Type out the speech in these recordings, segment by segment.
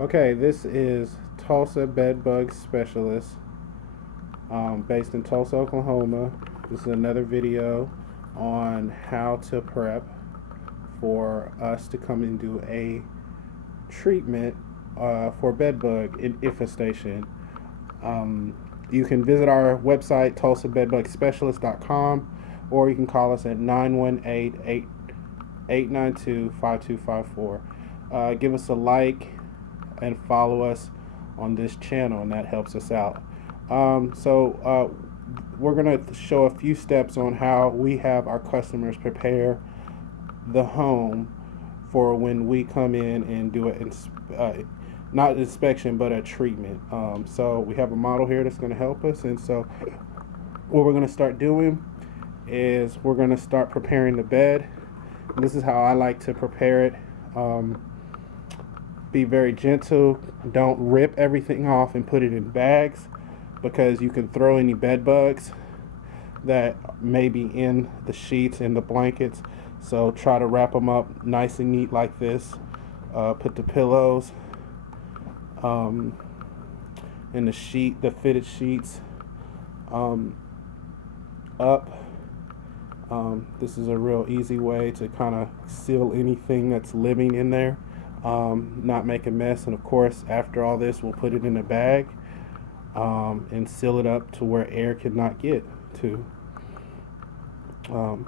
Okay, this is Tulsa Bed Bug Specialist, based in Tulsa, Oklahoma. This is another video on how to prep for us to come and do a treatment for bed bug infestation. You can visit our website, tulsabedbugspecialist.com, or you can call us at 918-892-5254. Give us a like and follow us on this channel, and that helps us out. We're going to show a few steps on how we have our customers prepare the home for when we come in and do it, not inspection, but a treatment. So we have a model here that's going to help us, and so what we're going to start doing is we're going to start preparing the bed. And this is how I like to prepare it. Be very gentle. Don't rip everything off and put it in bags, because you can throw any bed bugs that may be in the sheets and the blankets. So try to wrap them up nice and neat like this. Put the pillows and the fitted sheets up. This is a real easy way to kind of seal anything that's living in there, not make a mess. And of course, after all this, we'll put it in a bag and seal it up to where air cannot get to. And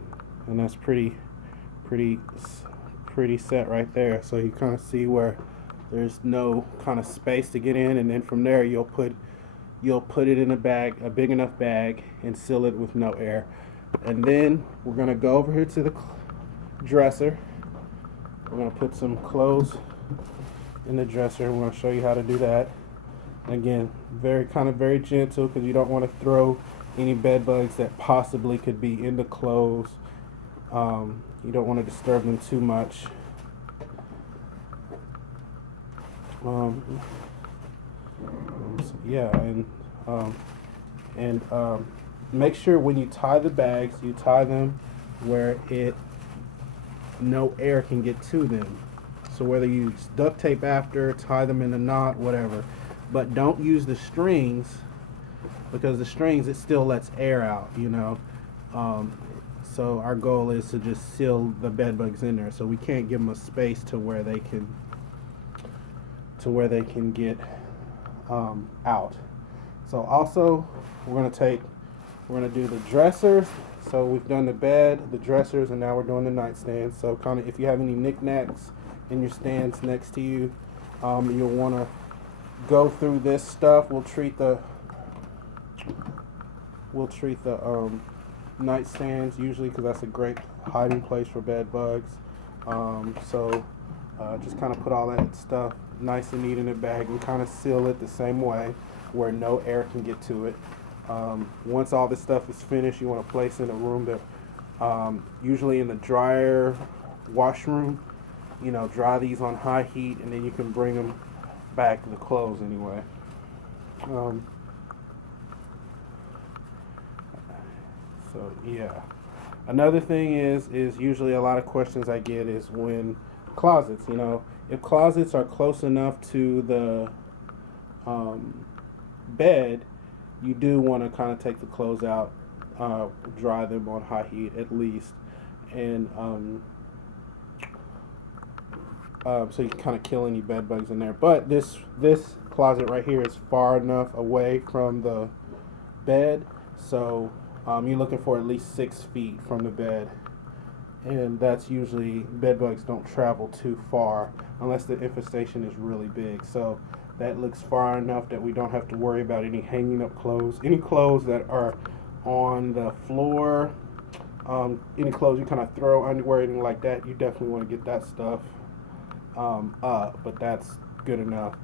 that's pretty set right there. So you kind of see where there's no kind of space to get in, and then from there you'll put it in a bag, a big enough bag, and seal it with no air. And then we're gonna go over here to the dresser. We're gonna put some clothes in the dresser. We're gonna show you how to do that. Again, very gentle, because you don't want to throw any bed bugs that possibly could be in the clothes. You don't want to disturb them too much. Make sure when you tie the bags, you tie them where no air can get to them. So whether you use duct tape after, tie them in a knot, whatever, but don't use the strings, because the strings, it still lets air out, you know. So our goal is to just seal the bed bugs in there. So we can't give them a space to where they can get out. So also we're gonna do the dressers. So we've done the bed, the dressers, and now we're doing the nightstands. So kind of, if you have any knickknacks in your stands next to you, you'll want to go through this stuff. We'll treat the nightstands usually, because that's a great hiding place for bed bugs. Just kind of put all that stuff nice and neat in a bag and kind of seal it the same way where no air can get to it. Once all this stuff is finished, you want to place in a room that usually in the dryer washroom. You know, dry these on high heat, and then you can bring them back to the clothes anyway. So yeah, another thing is usually a lot of questions I get is when closets, you know, if closets are close enough to the bed, you do want to kind of take the clothes out, dry them on high heat at least, and so you can kind of kill any bed bugs in there. But this closet right here is far enough away from the bed, so you're looking for at least 6 feet from the bed, and that's usually, bed bugs don't travel too far unless the infestation is really big. So that looks far enough that we don't have to worry about any hanging up clothes, any clothes that are on the floor, any clothes you kind of throw, underwear, anything like that. You definitely want to get that stuff up, but that's good enough.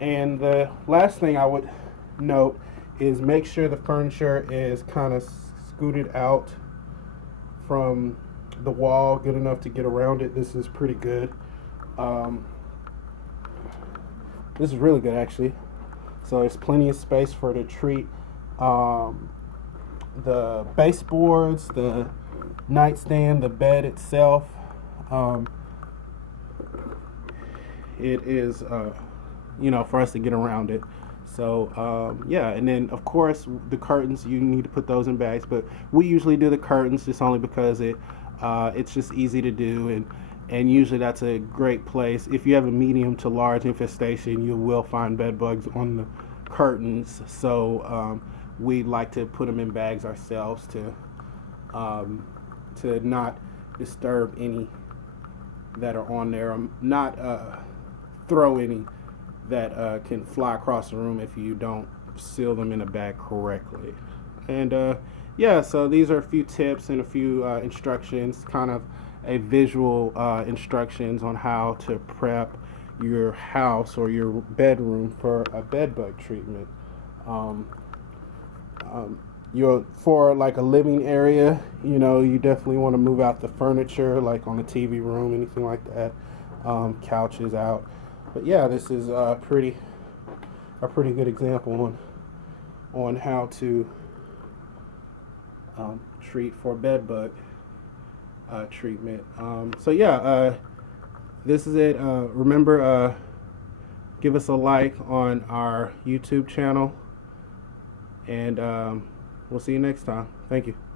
And the last thing I would note is make sure the furniture is kind of scooted out from the wall, good enough to get around it. This is pretty good. This is really good, actually. So there's plenty of space for the treat. The baseboards, the nightstand, the bed itself. It is for us to get around it. So yeah, and then of course the curtains, you need to put those in bags, but we usually do the curtains just only because it's just easy to do, and usually that's a great place. If you have a medium to large infestation, you will find bed bugs on the curtains. So we like to put them in bags ourselves to not disturb any that are on there, not throw any that can fly across the room if you don't seal them in a bag correctly. And yeah, so these are a few tips and a few instructions, kind of a visual instructions on how to prep your house or your bedroom for a bed bug treatment. Um, for like a living area, you definitely want to move out the furniture, like on the TV room, anything like that. Couches out. But yeah, this is a pretty good example on how to treat for bed bug treatment. So yeah, this is it. Remember, give us a like on our YouTube channel, and we'll see you next time. Thank you.